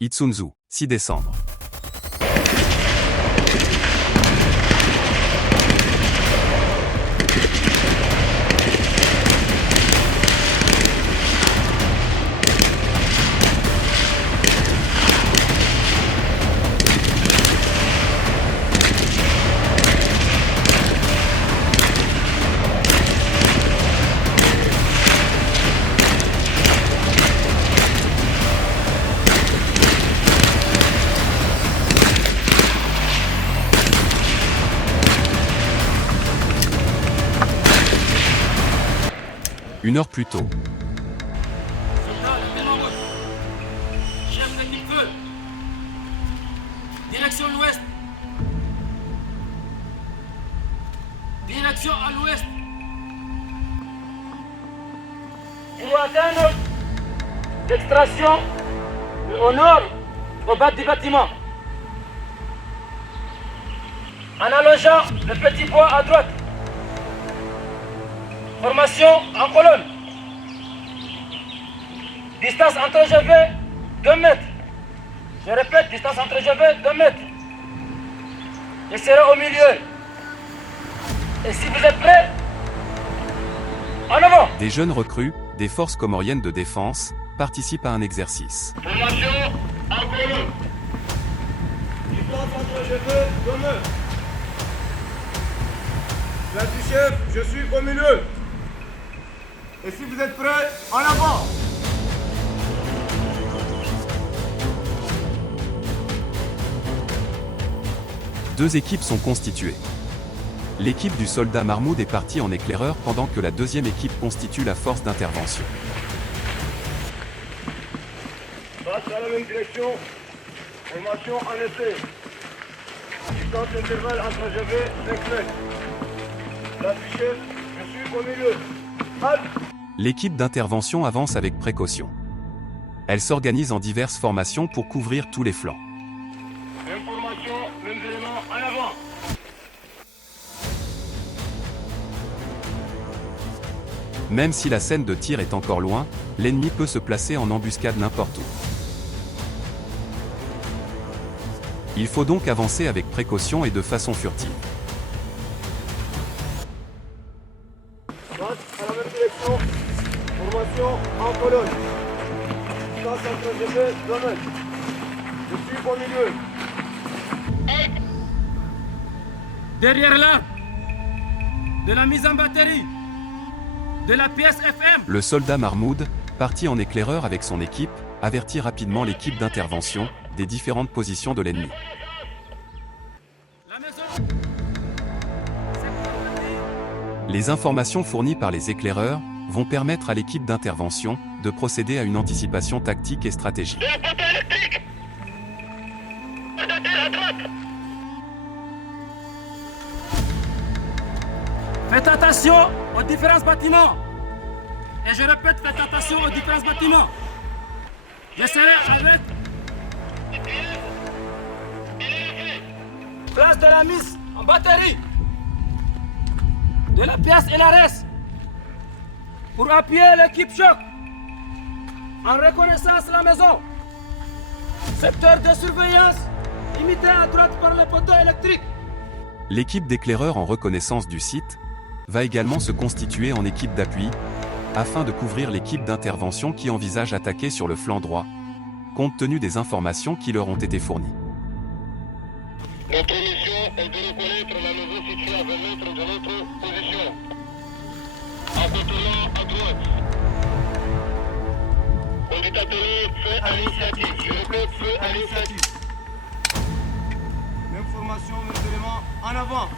Itsunzu, 6 décembre. Une heure plus tôt. Soldat, levez la route. Chef d'équipe feu. Direction l'ouest. Direction à l'ouest. Il doit atteindre l'extraction au nord, au bas du bâtiment. En allongeant le petit bois à droite. Formation en colonne. Distance entre GV, 2 mètres. Je répète, distance entre GV, 2 mètres. Je serai au milieu. Et si vous êtes prêts, en avant. Des jeunes recrues, des forces comoriennes de défense, participent à un exercice. Formation en colonne. Distance entre GV, 2 mètres. Place du chef, je suis au milieu. Et si vous êtes prêts, en avant! Deux équipes sont constituées. L'équipe du soldat Mahmoud est partie en éclaireur pendant que la deuxième équipe constitue la force d'intervention. Passe à la même direction. Formation en essai. Distance intervalle entre GV, 5 mètres. Place du chef, je suis au milieu. Halte! L'équipe d'intervention avance avec précaution. Elle s'organise en diverses formations pour couvrir tous les flancs. Même formation, mêmes éléments, en avant! Même si la scène de tir est encore loin, l'ennemi peut se placer en embuscade n'importe où. Il faut donc avancer avec précaution et de façon furtive. Passe à la même direction. Formation en colonne. Distance entre GV, 2 mètres. Je suis au milieu. Derrière l'arbre. De la mise en batterie. De la pièce FM. Le soldat Mahmoud, parti en éclaireur avec son équipe, avertit rapidement l'équipe d'intervention des différentes positions de l'ennemi. La maison. Les informations fournies par les éclaireurs vont permettre à l'équipe d'intervention de procéder à une anticipation tactique et stratégique. De la poteau électrique! À droite! Faites attention aux différents bâtiments. Et je répète, faites attention aux différents bâtiments. Je serai avec. Place de la mise en batterie. De la pièce LRS. Pour appuyer l'équipe choc. En reconnaissance la maison. Secteur de surveillance. Limité à droite par le poteau électrique. L'équipe d'éclaireurs en reconnaissance du site va également se constituer en équipe d'appui, afin de couvrir l'équipe d'intervention qui envisage attaquer sur le flanc droit, compte tenu des informations qui leur ont été fournies. Notre mission est de reconnaître la maison située à 20 mètres de notre position. En contournant à droite. Conduite attelée, feu à l'initiative. Je répète, feu à l'initiative. Même formation, même éléments, en avant.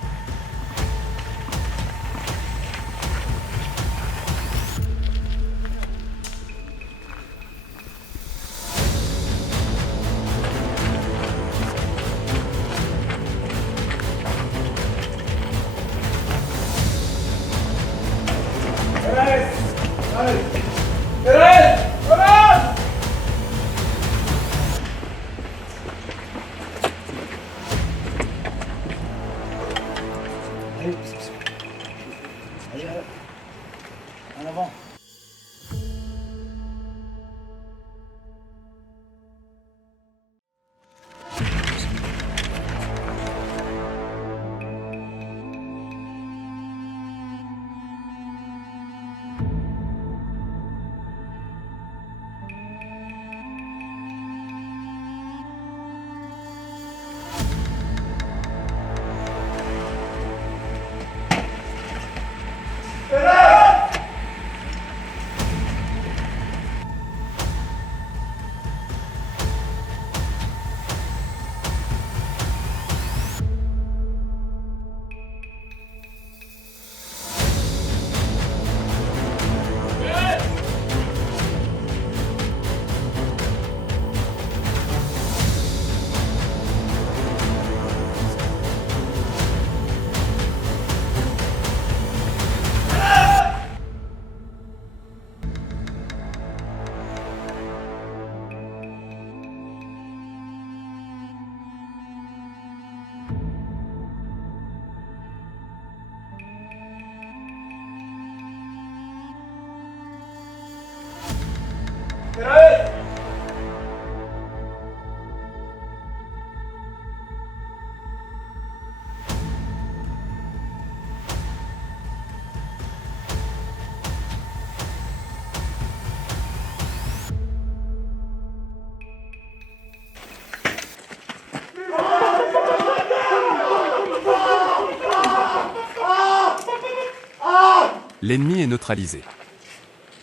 L'ennemi est neutralisé.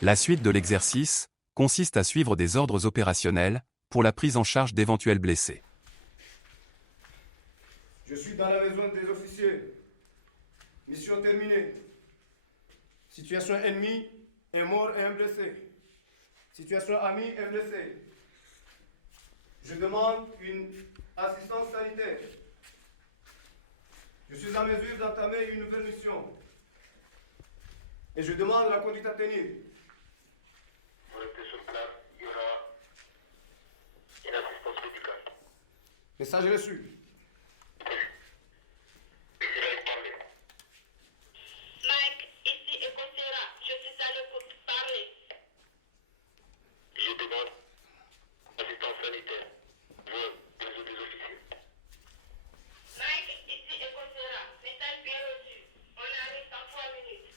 La suite de l'exercice consiste à suivre des ordres opérationnels pour la prise en charge d'éventuels blessés. Je suis dans la maison des officiers. Mission terminée. Situation ennemie, un mort et un blessé. Situation ami, un blessé. Je demande une assistance sanitaire. Je suis en mesure d'entamer une nouvelle mission. Et je demande la conduite à tenir. Vous restez sur place, il y aura une assistance médicale. Message reçu. Mike, ici Ecosera, je suis à l'écoute, parlez. Je demande assistance sanitaire. Vous, réseau des officiers. Mike, ici Ecosera, message bien reçu. On arrive dans 3 minutes.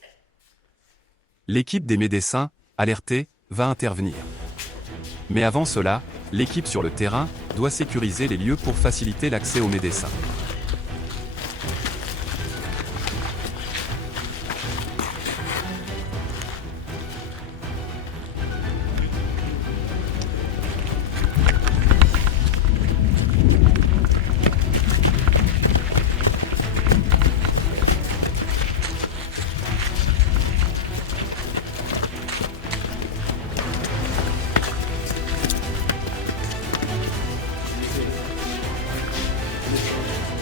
L'équipe des médecins, alertée, va intervenir. Mais avant cela, l'équipe sur le terrain doit sécuriser les lieux pour faciliter l'accès aux médecins.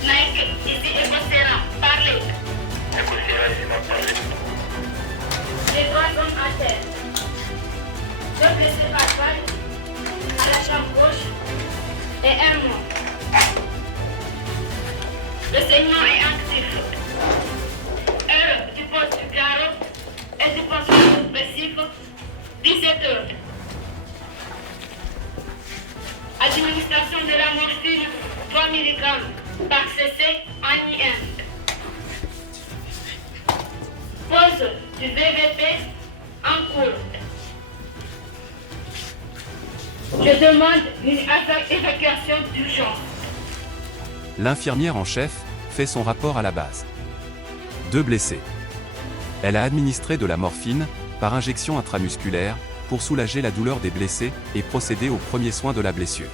Mike, ici Ecosera, parlez. Ecosera, laissez-moi parler. Les 3 hommes à terre. 2 blessés par balle à la jambe gauche et un mort. Le saignement est actif. Heure du poste du carreau et du poste suspensif, 17 heures. Administration de la morphine, 3 mg par cc en IM. Pose du VVP en cours. Je demande une évacuation d'urgence. L'infirmière en chef fait son rapport à la base. 2 blessés. Elle a administré de la morphine, par injection intramusculaire, pour soulager la douleur des blessés et procéder aux premiers soins de la blessure.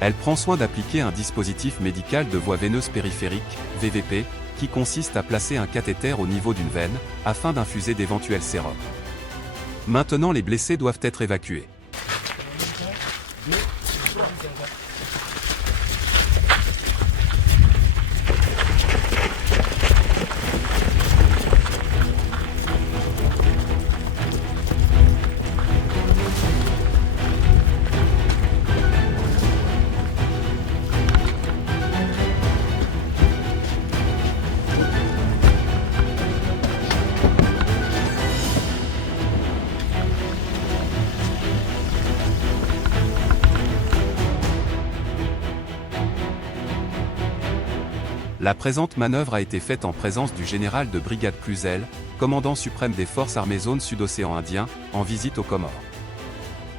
Elle prend soin d'appliquer un dispositif médical de voie veineuse périphérique, VVP, qui consiste à placer un cathéter au niveau d'une veine, afin d'infuser d'éventuels sérums. Maintenant les blessés doivent être évacués. La présente manœuvre a été faite en présence du général de brigade Cluzel, commandant suprême des forces armées zone Sud-Océan Indien, en visite aux Comores.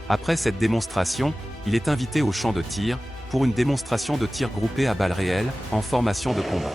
Après cette démonstration, il est invité au champ de tir, pour une démonstration de tir groupé à balles réelles, en formation de combat.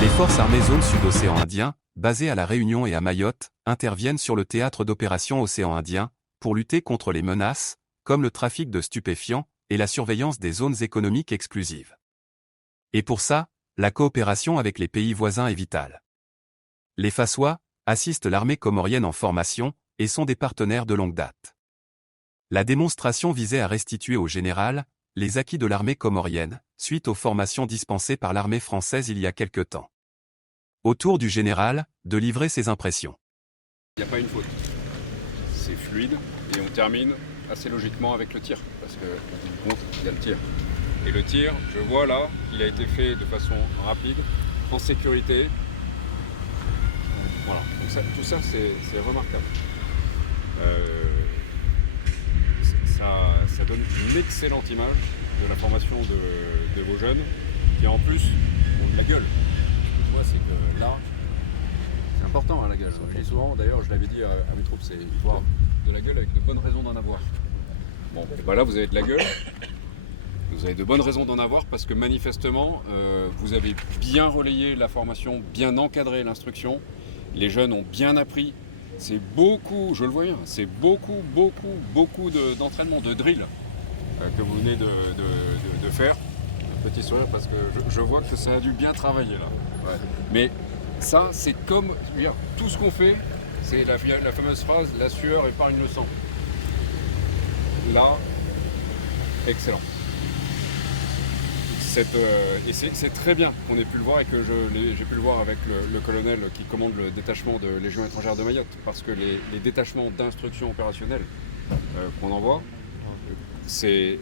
Les forces armées zone Sud-Océan Indien basés à La Réunion et à Mayotte, interviennent sur le théâtre d'opérations Océan Indien, pour lutter contre les menaces, comme le trafic de stupéfiants, et la surveillance des zones économiques exclusives. Et pour ça, la coopération avec les pays voisins est vitale. Les Fassois assistent l'armée comorienne en formation, et sont des partenaires de longue date. La démonstration visait à restituer au général les acquis de l'armée comorienne, suite aux formations dispensées par l'armée française il y a quelque temps. Au tour du général de livrer ses impressions. Il n'y a pas une faute. C'est fluide et on termine assez logiquement avec le tir, parce que au bout du compte, il y a le tir. Et le tir, je vois là, il a été fait de façon rapide, en sécurité. Voilà, donc ça, tout ça c'est remarquable. Ça donne une excellente image de la formation de vos jeunes, qui en plus ont de la gueule. Tu vois, c'est que là, c'est important hein, la gueule. Je dis souvent, d'ailleurs je l'avais dit à mes troupes, c'est avoir de la gueule avec de bonnes raisons d'en avoir. Bon, et ben là vous avez de la gueule, vous avez de bonnes raisons d'en avoir parce que manifestement vous avez bien relayé la formation, bien encadré l'instruction, les jeunes ont bien appris. C'est beaucoup, je le vois bien, c'est beaucoup d'entraînement, de drill que vous venez de faire. Un petit sourire parce que je vois que ça a dû bien travailler là. Ouais. Mais ça, c'est comme tout ce qu'on fait, c'est la fameuse phrase « la sueur épargne le sang ». Là, excellent. Et c'est très bien qu'on ait pu le voir et que j'ai pu le voir avec le colonel qui commande le détachement de Légion étrangère de Mayotte, parce que les détachements d'instruction opérationnelle qu'on envoie, c'est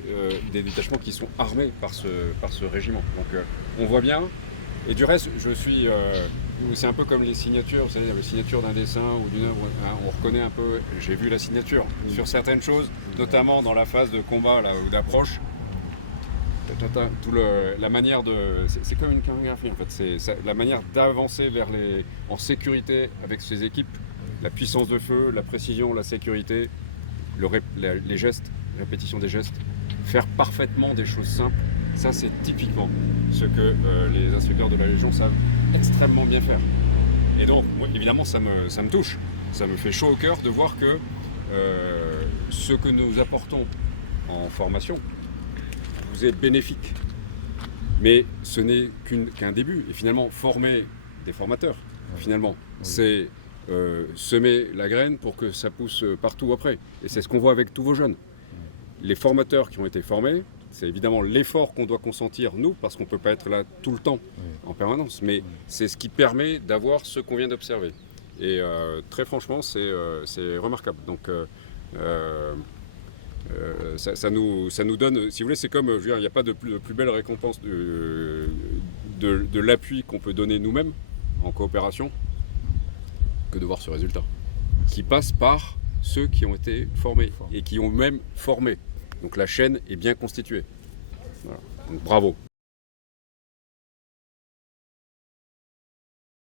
des détachements qui sont armés par ce régiment. Donc on voit bien, et du reste, c'est un peu comme les signatures, vous savez, la signature d'un dessin ou d'une œuvre, hein, on reconnaît un peu, j'ai vu la signature sur certaines choses, notamment dans la phase de combat là, ou d'approche. La manière c'est comme une chorégraphie en fait, c'est la manière d'avancer en sécurité avec ses équipes, la puissance de feu, la précision, la sécurité, les gestes, répétition des gestes, faire parfaitement des choses simples, ça c'est typiquement ce que les instructeurs de la Légion savent extrêmement bien faire. Et donc moi, évidemment ça me touche, ça me fait chaud au cœur de voir que ce que nous apportons en formation vous êtes bénéfique. Mais ce n'est qu'un début. Et finalement, former des formateurs, finalement, c'est semer la graine pour que ça pousse partout après. Et c'est ce qu'on voit avec tous vos jeunes. Les formateurs qui ont été formés, c'est évidemment l'effort qu'on doit consentir, nous, parce qu'on ne peut pas être là tout le temps, en permanence. Mais c'est ce qui permet d'avoir ce qu'on vient d'observer. Et très franchement, c'est remarquable. Donc, ça nous donne, si vous voulez, c'est comme, je veux dire, il n'y a pas de plus belle récompense de l'appui qu'on peut donner nous-mêmes en coopération que de voir ce résultat qui passe par ceux qui ont été formés et qui ont même formé. Donc la chaîne est bien constituée. Voilà. Donc bravo.